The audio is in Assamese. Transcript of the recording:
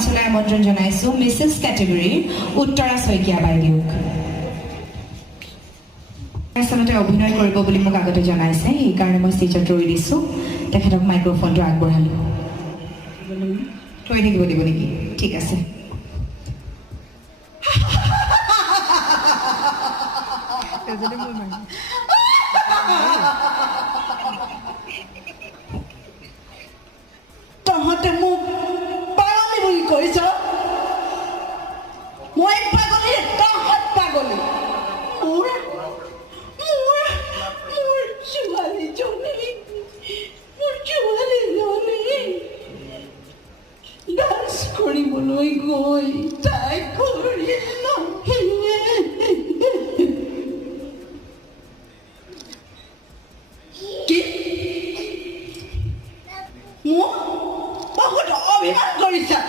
মঞ্চলৈ আমন্ত্ৰণ জনাইছো মিছেছ কেটেগৰীৰ উত্তৰা শইকীয়া বাইদেউক। আচলতে অভিনয় কৰিব বুলি মোক আগতে জনাইছে, সেইকাৰণে মই ষ্টেজত ৰৈ দিছোঁ। তেখেতক মাইক্ৰফোনটো আগবঢ়ালোঁ। থৈ থাকিব দিব নেকি? ঠিক আছে। তহঁতে মোক পাগলী বুলি কৈছ। মই পাগলী, তহঁত পাগলী। মোৰ ছোৱালীজনী ডান্স কৰিবলৈ গৈ তাই কৰিল।